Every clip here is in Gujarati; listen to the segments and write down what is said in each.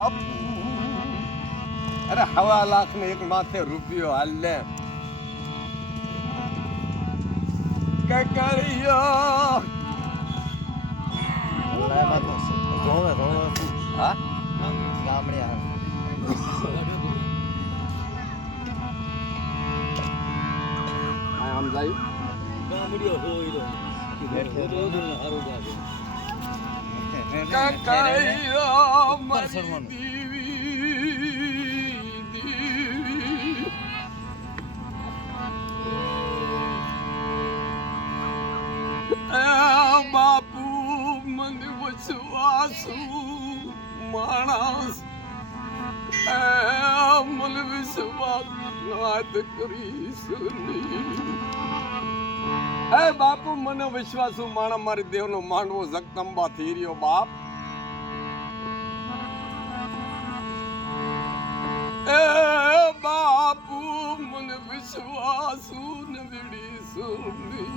અરે 1.5 લાખ ને એક માથે રૂપિયો હાલ લે કકરિયો હા ગામડે આમ જાય ગામડીઓ હોય હારું ગામ કકરિયો મારી સરવાનું. દીવી દીવી એ બાપુ મને વિશ્વાસુ માણસ એ મને વિશ્વાસ નાદ કરીશ એ બાપુ મને વિશ્વાસુ માણા મારી દેવનો માંડવો જગદંબા થઈ રહ્યો બાપ એ બાપુ મને વિશ્વાસુ નવીડી સુની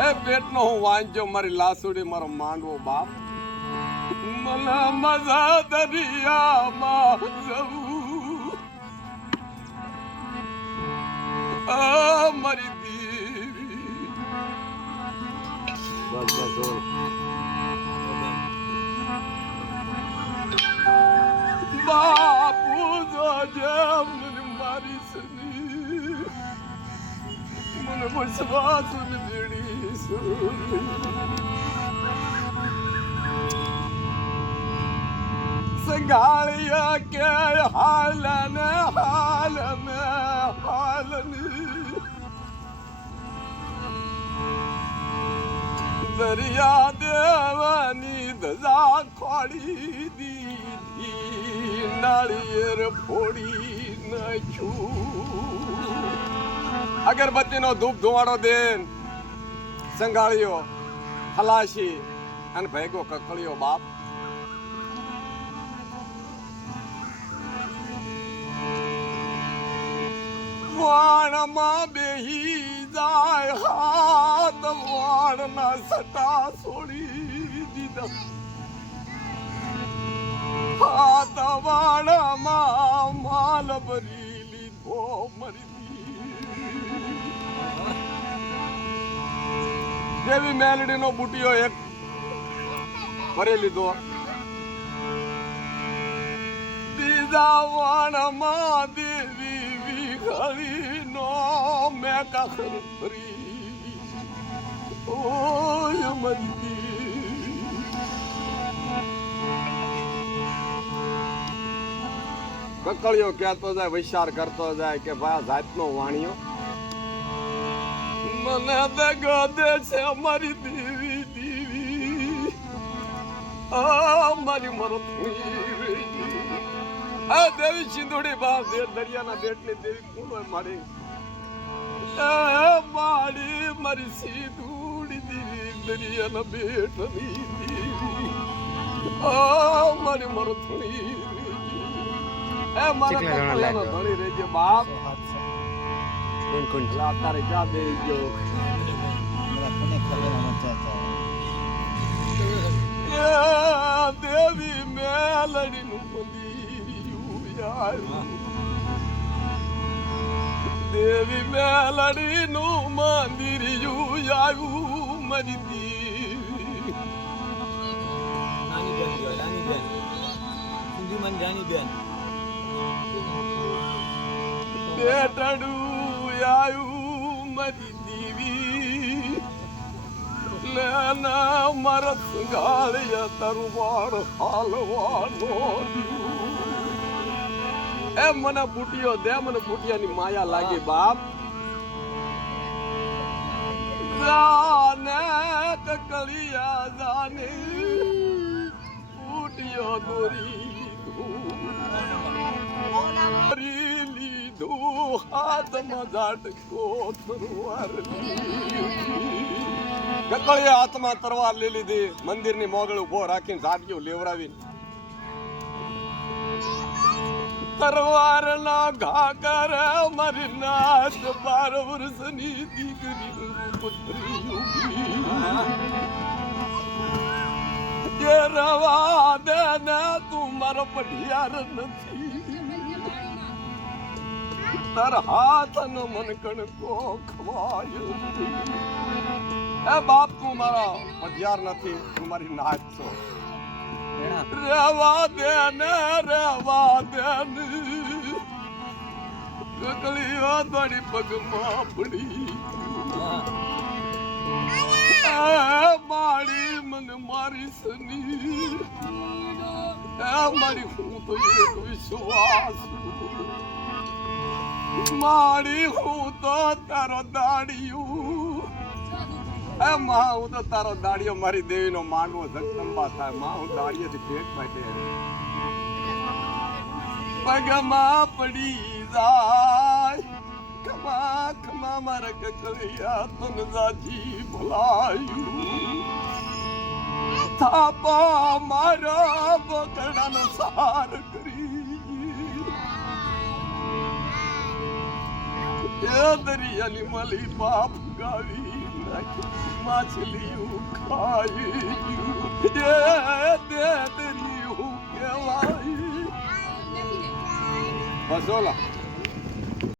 એ પેટનો હું વાંચ્યો મારી લાસુડી મારો માંડવો બાપ મને મજા દરિયામાં જવું મારી દેવી બસ બાપુ જોજે મને મારી સની મને વિશ્વાસ બેડી સંગાળિયા કે હાલને દરિયા દેવાની ધજા ખોડી દીધી નાળિયેર ફોડી નાખ્યું અગરબત્તીનો ધૂપ ધુવાડો દેન સંગાળ્યો ખલાસી અને ભેગો કકળ્યો બાપ વાણમાં બેહી જાય હાથ વાણના સટા છોડી દીધા હાથ વાણમાં માલ ભરી લીધો મરી દેવી મેલડીનો બુટીઓ એક ભરી લીધો દીધા વાણમાં દેવી વિખરી નો મેં કાખર ભરી ઓય મરી કકળિયો કહેતો જાય વિચાર કરતો જાય કે ભાઈ જાતનો વાણિયો મને દગો દે છે અમારી દેવી દેવી મારી મરત આ દેવી સિંધુડી બાપ દે દરિયાના બેટની દેવી કોણ હોય મારી મારી મારી સિંધુડી દેવી દરિયાના બેટની દેવી મારી મરથણી એ મારા કપડાનો ધણી રહેજે બાપ કોણ તારે જા બેરી ગયો દેવી મેલડીનું મંદિર દેવી મેલડીનું મંદિર આવ્યું મારી દેવી નાની બેન સિંધુમન રાની બેન બેટડું આવ્યું મારી દેવી લેના મરત ગાળિયા તરવાડ હાલવાનો એ મને બુટીઓ દે મને બુટિયાની માયા લાગી બાપ જાને કકળિયા જાને બુટીઓ દોરી લીધો હાથમાં ઝાટકો તરવાર કકળિયા હાથમાં તરવાર લઈ લીધી મંદિરની મોગળ ઉભો રાખીને ઝાટકીઓ લેવડાવીને તરવાર ના ઘા કર મારી નાથ 12 વર્ષની દીકરી પુત્રી એ રવા દે ને તું મારો પઢિયાર નથી તાર હાથનો મન કણકો ખવાય એ બાપ તું મારા પઢિયાર નથી તું મારી નાચ છો રેવા દે ને કકલીઓ તારી પગમાં પડી મારી મને મારી સની મારી હું તો એક વિશ્વાસ મારી હું તો તારો દાડિયું માં હું તો તારો દાડિયો મારી દેવીનો માંડવો જગદંબા થાય માં હું દાડિયેથી ભેટ માટે પગમાં પડી જાય ખમા ખમા મારા કકલિયા તન જાજી ભલાયું થાપા મારા બકડાનો સાર કરી એ દરિયાની મલી પાપ ગાવી માછલીયું ખાઈ ગયું દે દરિયું કેવાય બસ ઓલા